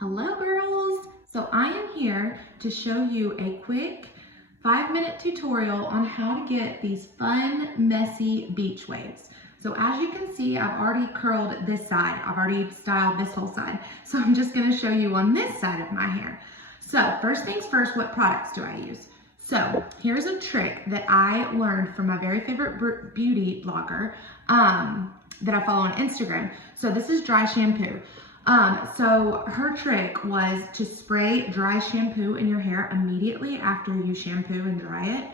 Hello girls! So I am here to show you a quick 5-minute tutorial on how to get these fun, messy beach waves. So as you can see, I've already curled this side. I've already styled this whole side. So I'm just gonna show you on this side of my hair. So first things first, what products do I use? So here's a trick that I learned from my very favorite beauty blogger that I follow on Instagram. So this is dry shampoo. So her trick was to spray dry shampoo in your hair immediately after you shampoo and dry it.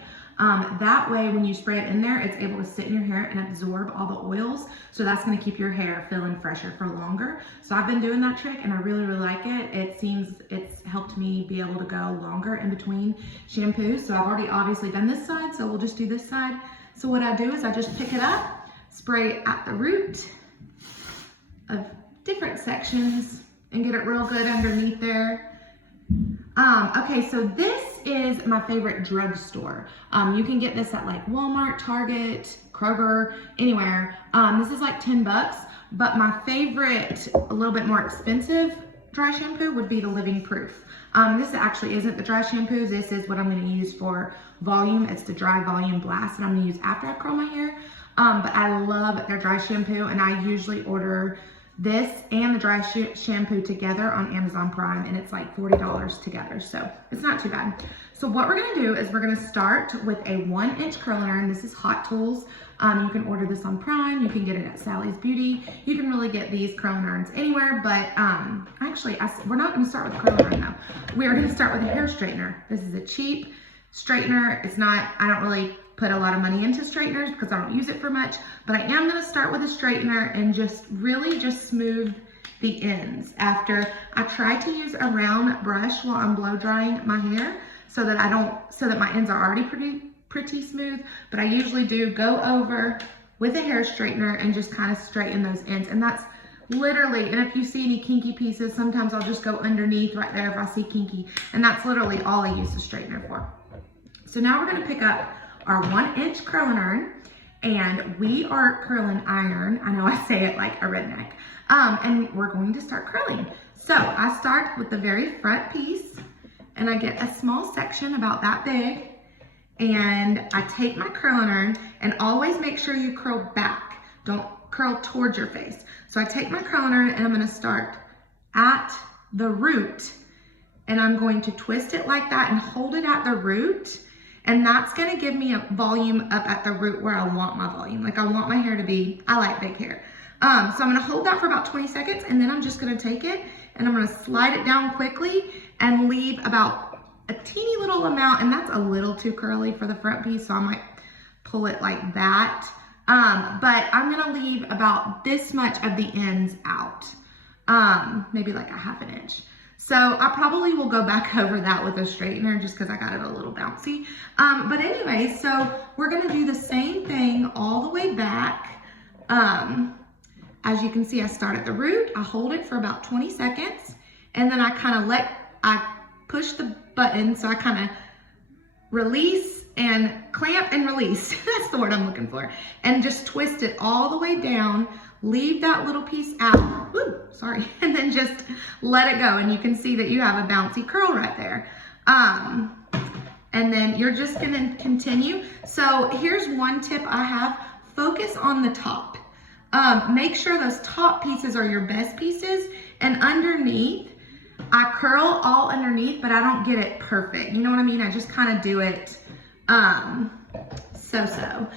That way, when you spray it in there, it's able to sit in your hair and absorb all the oils. So that's going to keep your hair feeling fresher for longer. So I've been doing that trick and I really like it. It seems it's helped me be able to go longer in between shampoos. So I've already obviously done this side, so we'll just do this side. So what I do is I just pick it up, spray at the root of different sections and get it real good underneath there. Okay, so this is my favorite drugstore. You can get this at like Walmart, Target, Kroger, anywhere. This is like 10 bucks, but my favorite, a little bit more expensive dry shampoo would be the Living Proof. This actually isn't the dry shampoo. This is what I'm gonna use for volume. It's the Dry Volume Blast that I'm gonna use after I curl my hair. But I love their dry shampoo and I usually order this and the dry shampoo together on Amazon Prime, and it's like $40 together, so it's not too bad. So what we're gonna do is we're gonna start with a 1-inch curling iron. This is Hot Tools. You can order this on Prime, you can get it at Sally's Beauty. You can really get these curling irons anywhere, but actually, we're not gonna start with a curling iron though. We're gonna start with a hair straightener. This is a cheap straightener. It's not, I don't really put a lot of money into straighteners because I don't use it for much, but I am gonna start with a straightener and just really smooth the ends. After I try to use a round brush while I'm blow drying my hair so that my ends are already pretty smooth, but I usually do go over with a hair straightener and just kind of straighten those ends. And that's literally, and if you see any kinky pieces, sometimes I'll just go underneath right there if I see kinky, and that's literally all I use the straightener for. So now we're gonna pick up our 1-inch curling iron, and we are curling iron. I know I say it like a redneck. And we're going to start curling. So I start with the very front piece, and I get a small section about that big, and I take my curling iron, and always make sure you curl back. Don't curl towards your face. So I take my curling iron, and I'm gonna start at the root, and I'm going to twist it like that and hold it at the root. And that's gonna give me a volume up at the root where I want my volume. Like I want my hair to be, I like big hair. So I'm gonna hold that for about 20 seconds and then I'm just gonna take it and I'm gonna slide it down quickly and leave about a teeny little amount, and that's a little too curly for the front piece, so I might pull it like that. But I'm gonna leave about this much of the ends out, maybe like a 1/2 inch. So I probably will go back over that with a straightener just because I got it a little bouncy. But anyway, so we're gonna do the same thing all the way back. As you can see, I start at the root, I hold it for about 20 seconds, and then I push the button, so I kind of release and clamp and release. That's the word I'm looking for. And just twist it all the way down, leave that little piece out, woo, sorry, and then just let it go. And you can see that you have a bouncy curl right there. And then you're just gonna continue. So here's one tip I have: focus on the top. Make sure those top pieces are your best pieces, and underneath, I curl all underneath, but I don't get it perfect. You know what I mean? I just kind of do it so-so.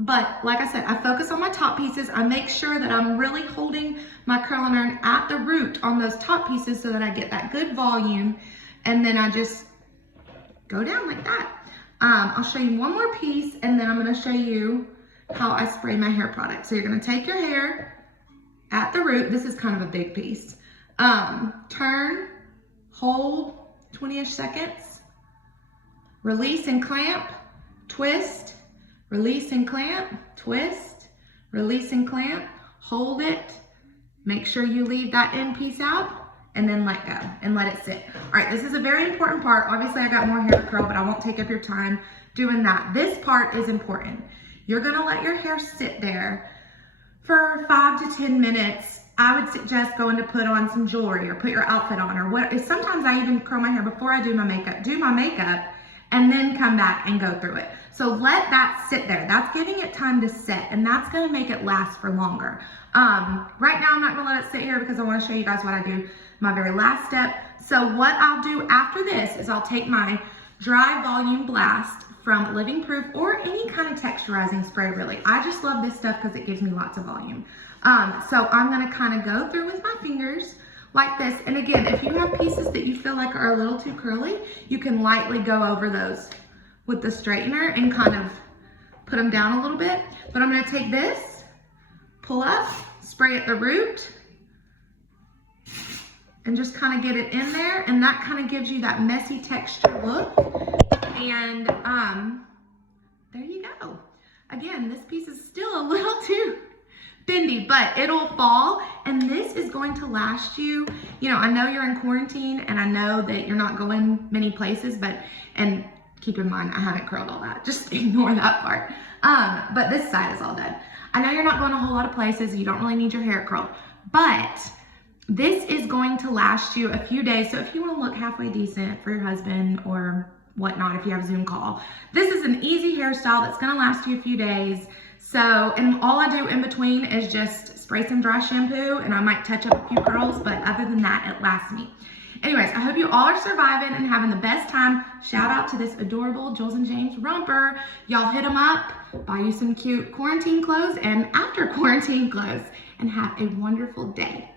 But like I said, I focus on my top pieces. I make sure that I'm really holding my curling iron at the root on those top pieces so that I get that good volume. And then I just go down like that. I'll show you one more piece, and then I'm gonna show you how I spray my hair product. So you're gonna take your hair at the root. This is kind of a big piece. Turn, hold 20-ish seconds, release and clamp, twist, release and clamp, twist, release and clamp, hold it, make sure you leave that end piece out, and then let go and let it sit. All right, this is a very important part. Obviously I got more hair to curl, but I won't take up your time doing that. This part is important. You're gonna let your hair sit there for 5 to 10 minutes I would suggest going to put on some jewelry or put your outfit on, or what. Sometimes I even curl my hair before I do my makeup, and then come back and go through it. So let that sit there. That's giving it time to set, and that's gonna make it last for longer. Right now I'm not gonna let it sit here because I wanna show you guys what I do, my very last step. So what I'll do after this is I'll take my dry volume blast from Living Proof, or any kind of texturizing spray really. I just love this stuff because it gives me lots of volume. So I'm gonna kind of go through with my fingers like this. And again, if you have pieces that you feel like are a little too curly, you can lightly go over those with the straightener and kind of put them down a little bit. But I'm gonna take this, pull up, spray at the root, and just kind of get it in there. And that kind of gives you that messy texture look. And there you go. Again, this piece is still a little too bendy, but it'll fall, and this is going to last you. You know, I know you're in quarantine, and I know that you're not going many places, and keep in mind, I haven't curled all that. Just ignore that part. But this side is all done. I know you're not going a whole lot of places. You don't really need your hair curled, but this is going to last you a few days. So if you want to look halfway decent for your husband or whatnot, if you have a Zoom call, this is an easy hairstyle that's going to last you a few days. So, and all I do in between is just spray some dry shampoo, and I might touch up a few curls, but other than that, it lasts me. Anyways, I hope you all are surviving and having the best time. Shout out to this adorable Jules and James romper. Y'all hit them up, buy you some cute quarantine clothes and after quarantine clothes, and have a wonderful day.